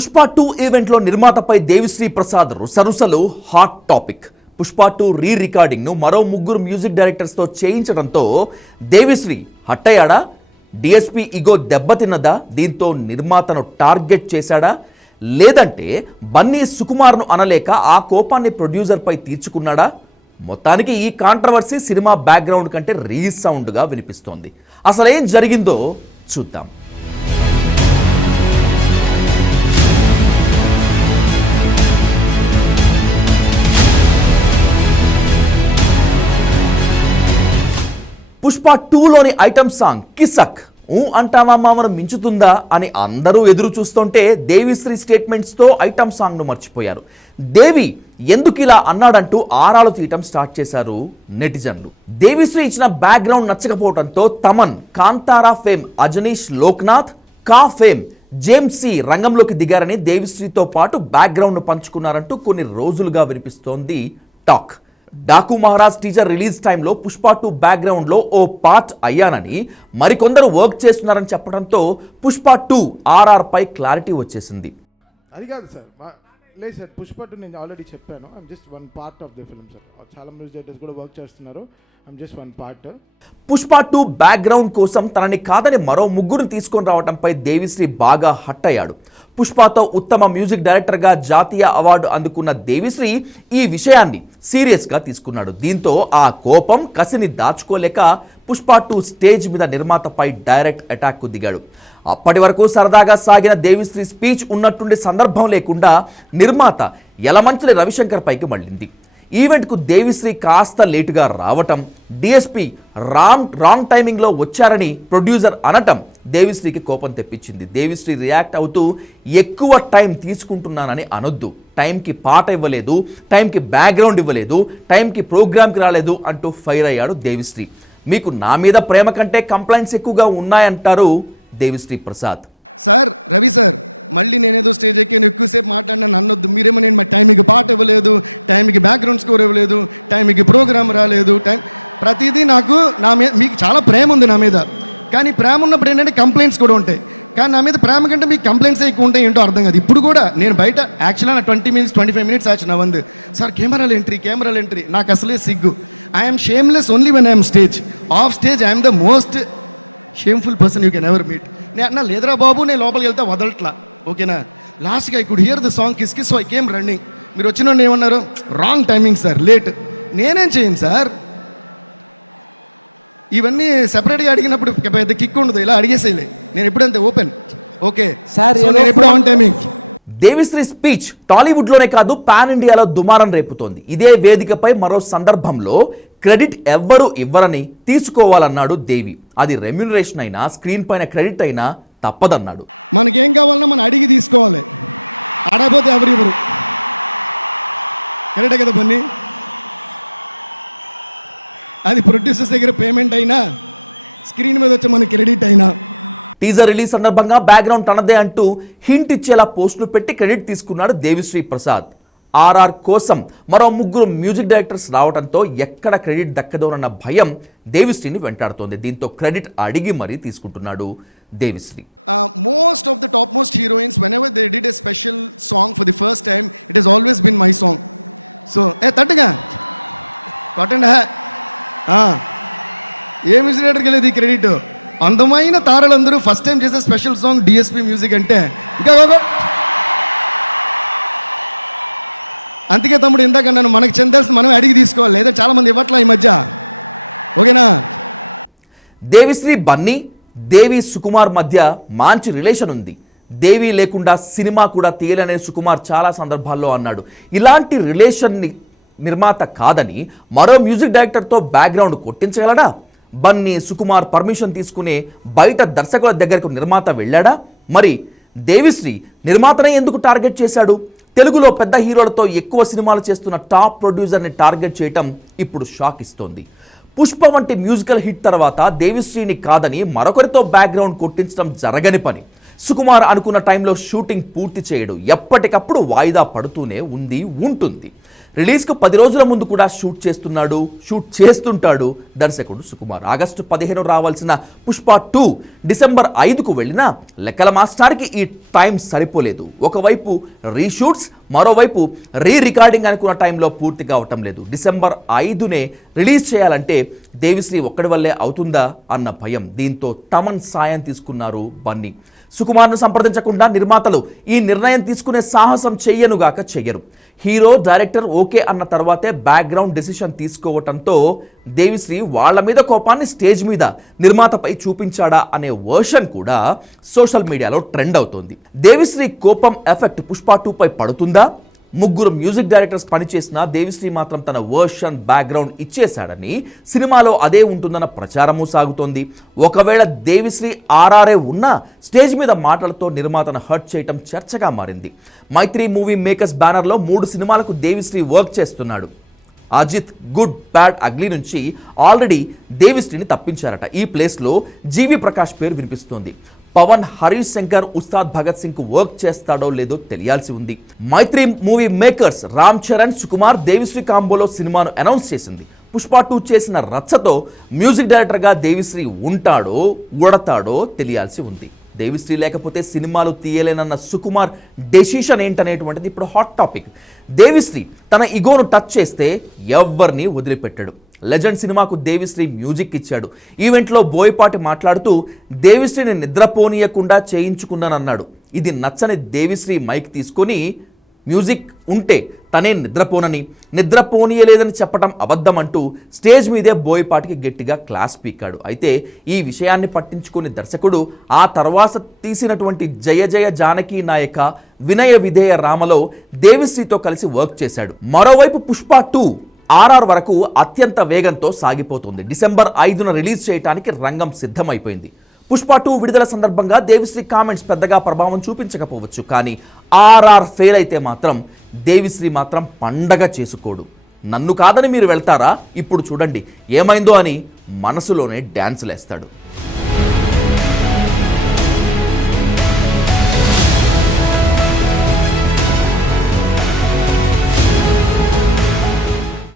పుష్ప 2 ఈవెంట్లో నిర్మాతపై Devi Sri Prasad రుసరుసలు hot topic. Pushpa 2 రీ రికార్డింగ్ను మరో ముగ్గురు మ్యూజిక్ డైరెక్టర్స్తో చేయించడంతో దేవిశ్రీ హట్టయ్యాడా? డిఎస్పీ ఇగో దెబ్బతిన్నదా? దీంతో నిర్మాతను టార్గెట్ చేశాడా? లేదంటే బన్నీ సుకుమార్ను అనలేక ఆ కోపాన్ని ప్రొడ్యూసర్పై తీర్చుకున్నాడా? మొత్తానికి ఈ కాంట్రవర్సీ సినిమా బ్యాక్గ్రౌండ్ కంటే రీసౌండ్గా వినిపిస్తోంది. అసలేం జరిగిందో చూద్దాం. పుష్ప 2లోని ఐటమ్ సాంగ్ కిసక్ అంటావా మామను మించుతుందా అని అందరూ ఎదురు చూస్తుంటే దేవిశ్రీ స్టేట్మెంట్స్తో ఐటమ్ సాంగ్ను మర్చిపోయారు. దేవి ఎందుకు ఇలా అన్నాడంటూ ఆరాలు తీయటం స్టార్ట్ చేశారు నెటిజన్లు. దేవిశ్రీ ఇచ్చిన బ్యాక్గ్రౌండ్ నచ్చకపోవడంతో తమన్, కాంతారా ఫేమ్ అజనీష్ లోక్నాథ్, కా ఫేమ్ జేమ్సీ రంగంలోకి దిగారని దేవిశ్రీతో పాటు బ్యాక్గ్రౌండ్ను పంచుకున్నారంటూ కొన్ని రోజులుగా వినిపిస్తోంది talk. Daaku Maharaj teaser release టైంలో పుష్ప 2 బ్యాక్గ్రౌండ్లో ఓ పార్ట్ అయ్యానని, మరికొందరు వర్క్ చేస్తున్నారని చెప్పడంతో పుష్ప 2 ఆర్ఆర్పై క్లారిటీ వచ్చేసింది. అది కాదు సార్, లేదు సార్, పుష్ప 2 నేను ఆల్రెడీ చెప్పాను. I'm just one part of the film sir. చాలా మ్యూజిక్ డైరెక్టర్స్ కూడా వర్క్ చేస్తున్నారు. I'm just one part. Pushpa 2 background కోసం తనని కాదని మరో ముగ్గురిని తీసుకొని రావడంపై దేవిశ్రీ బాగా హట్ అయ్యాడు. పుష్పతో ఉత్తమ మ్యూజిక్ డైరెక్టర్గా జాతీయ అవార్డు అందుకున్న దేవిశ్రీ ఈ విషయాన్ని సీరియస్గా తీసుకున్నాడు. దీంతో ఆ కోపం, కసిని దాచుకోలేక పుష్ప 2 స్టేజ్ మీద నిర్మాతపై డైరెక్ట్ అటాక్కు దిగాడు. అప్పటి వరకు సరదాగా సాగిన దేవిశ్రీ స్పీచ్ ఉన్నట్టుండి సందర్భం లేకుండా నిర్మాత యలమంచిలి రవిశంకర్ పైకి మళ్ళింది. ఈవెంట్కు దేవిశ్రీ కాస్త లేటుగా రావటం, డిఎస్పీ రాంగ్ టైమింగ్లో వచ్చారని ప్రొడ్యూసర్ అనటం దేవిశ్రీకి కోపం తెప్పించింది. దేవిశ్రీ రియాక్ట్ అవుతూ ఎక్కువ టైం తీసుకుంటున్నానని అనొద్దు, టైంకి పాట ఇవ్వలేదు, టైంకి బ్యాక్గ్రౌండ్ ఇవ్వలేదు, టైంకి ప్రోగ్రామ్కి రాలేదు అంటూ ఫైర్ అయ్యాడు దేవిశ్రీ. మీకు నా మీద ప్రేమ కంటే కంప్లైంట్స్ ఎక్కువగా ఉన్నాయంటారు దేవిశ్రీ ప్రసాద్. దేవిశ్రీ స్పీచ్ టాలీవుడ్లోనే కాదు పాన్ ఇండియాలో దుమారం రేపుతోంది. ఇదే వేదికపై మరో సందర్భంలో క్రెడిట్ ఎవ్వరూ ఇవ్వరని తీసుకోవాలన్నాడు దేవి. అది రెమ్యునరేషన్ అయినా, స్క్రీన్ పైన క్రెడిట్ అయినా తప్పదన్నాడు. టీజర్ రిలీజ్ సందర్భంగా బ్యాక్గ్రౌండ్ తనదే అంటూ హింట్ ఇచ్చేలా పోస్టులు పెట్టి క్రెడిట్ తీసుకున్నాడు దేవిశ్రీ ప్రసాద్. ఆర్ఆర్ కోసం మరో ముగ్గురు మ్యూజిక్ డైరెక్టర్స్ రావడంతో ఎక్కడ క్రెడిట్ దక్కదోనన్న భయం దేవిశ్రీని వెంటాడుతోంది. దీంతో క్రెడిట్ అడిగి మరీ తీసుకుంటున్నాడు దేవిశ్రీ. దేవిశ్రీ బన్నీ, దేవి సుకుమార్ మధ్య మంచి రిలేషన్ ఉంది. దేవి లేకుండా సినిమా కూడా తీయలేని సుకుమార్ చాలా సందర్భాల్లో అన్నాడు. ఇలాంటి రిలేషన్ని నిర్మాత కాదని మరో మ్యూజిక్ డైరెక్టర్తో బ్యాక్గ్రౌండ్ కొట్టించగలడా? బన్నీ, సుకుమార్ పర్మిషన్ తీసుకునే బయట దర్శకుల దగ్గరకు నిర్మాత వెళ్ళాడా? మరి దేవిశ్రీ నిర్మాతనే ఎందుకు టార్గెట్ చేశాడు? తెలుగులో పెద్ద హీరోలతో ఎక్కువ సినిమాలు చేస్తున్న టాప్ ప్రొడ్యూసర్ని టార్గెట్ చేయటం ఇప్పుడు షాక్ ఇస్తోంది. పుష్ప వంటి మ్యూజికల్ హిట్ తర్వాత దేవిశ్రీని కాదని మరొకరితో బ్యాక్గ్రౌండ్ కొట్టించడం జరగని పని. సుకుమార్ అనుకున్న టైంలో షూటింగ్ పూర్తి చేయడు, ఎప్పటికప్పుడు వాయిదా పడుతూనే ఉంటుంది. రిలీజ్కు 10 రోజుల ముందు కూడా షూట్ చేస్తుంటాడు దర్శకుడు సుకుమార్. ఆగస్టు 15 రావాల్సిన పుష్ప 2 డిసెంబర్ 5కు వెళ్ళినా లెక్కల మాస్టర్కి ఈ టైం సరిపోలేదు. ఒకవైపు రీషూట్స్, మరోవైపు రికార్డింగ్ అనుకున్న టైంలో పూర్తి కావటం లేదు. డిసెంబర్ 5నే రిలీజ్ చేయాలంటే దేవిశ్రీ ఒక్కడి వల్లే అవుతుందా అన్న భయం. దీంతో తమన్ సాయం తీసుకున్నారు బన్నీ. సుకుమార్ను సంప్రదించకుండా నిర్మాతలు ఈ నిర్ణయం తీసుకునే సాహసం చెయ్యరు. హీరో, డైరెక్టర్ ఓకే అన్న తర్వాతే బ్యాక్గ్రౌండ్ డెసిషన్ తీసుకోవటంతో దేవిశ్రీ వాళ్ళ మీద కోపాన్ని స్టేజ్ మీద నిర్మాతపై చూపించాడా అనే వర్షన్ కూడా సోషల్ మీడియాలో ట్రెండ్ అవుతోంది. దేవిశ్రీ కోపం ఎఫెక్ట్ పుష్ప 2 పై పడుతుందా? ముగ్గురు మ్యూజిక్ డైరెక్టర్స్ పనిచేసినా దేవిశ్రీ మాత్రం తన వర్షన్ బ్యాక్గ్రౌండ్ ఇచ్చేశాడని, సినిమాలో అదే ఉంటుందన్న ప్రచారము సాగుతోంది. ఒకవేళ దేవిశ్రీ ఆర్ఆర్ఏ ఉన్నా స్టేజ్ మీద మాటలతో నిర్మాతను హర్ట్ చేయటం చర్చగా మారింది. మైత్రి మూవీ మేకర్స్ బ్యానర్లో 3 సినిమాలకు దేవిశ్రీ వర్క్ చేస్తున్నాడు. అజిత్ గుడ్ బ్యాడ్ అగ్లీ నుంచి ఆల్రెడీ దేవిశ్రీని తప్పించారట. ఈ ప్లేస్లో జీవి ప్రకాష్ పేరు వినిపిస్తోంది. పవన్, హరీష్ శంకర్, ఉస్తాద్ భగత్ సింగ్ కు వర్క్ చేస్తాడో లేదో తెలియాల్సి ఉంది. మైత్రి మూవీ మేకర్స్ రామ్ చరణ్, సుకుమార్, దేవిశ్రీ కాంబోలో సినిమాను అనౌన్స్ చేసింది. పుష్ప 2 చేసిన రచ్చతో మ్యూజిక్ డైరెక్టర్గా దేవిశ్రీ ఉంటాడో ఉడతాడో తెలియాల్సి ఉంది. దేవిశ్రీ లేకపోతే సినిమాలు తీయలేనన్న సుకుమార్ డెసిషన్ ఏంటనేటువంటిది ఇప్పుడు హాట్ టాపిక్. దేవిశ్రీ తన ఇగోను టచ్ చేస్తే ఎవ్వరిని వదిలిపెట్టాడు. లెజెండ్ సినిమాకు దేవిశ్రీ మ్యూజిక్ ఇచ్చాడు. ఈవెంట్లో బోయపాటి మాట్లాడుతూ దేవిశ్రీని నిద్రపోనీయకుండా చేయించుకున్నానన్నాడు. ఇది నచ్చని దేవిశ్రీ మైక్ తీసుకొని మ్యూజిక్ ఉంటే తనే నిద్రపోనీయలేదని చెప్పడం అబద్ధం అంటూ స్టేజ్ మీదే బోయపాటికి గట్టిగా క్లాస్ పీకాడు. అయితే ఈ విషయాన్ని పట్టించుకుని దర్శకుడు ఆ తర్వాత తీసినటువంటి జయ జయ జానకి నాయక, వినయ విధేయ రామలో దేవిశ్రీతో కలిసి వర్క్ చేశాడు. మరోవైపు పుష్ప 2 ఆర్ఆర్ వరకు అత్యంత వేగంతో సాగిపోతుంది. డిసెంబర్ 5న రిలీజ్ చేయడానికి రంగం సిద్ధమైపోయింది. పుష్ప 2 విడుదల సందర్భంగా దేవిశ్రీ కామెంట్స్ పెద్దగా ప్రభావం చూపించకపోవచ్చు, కానీ ఆర్ఆర్ ఫెయిల్ అయితే మాత్రం దేవిశ్రీ మాత్రం పండగ చేసుకోడు. నన్ను కాదని మీరు వెళ్తారా, ఇప్పుడు చూడండి ఏమైందో అని మనసులోనే డ్యాన్సులేస్తాడు.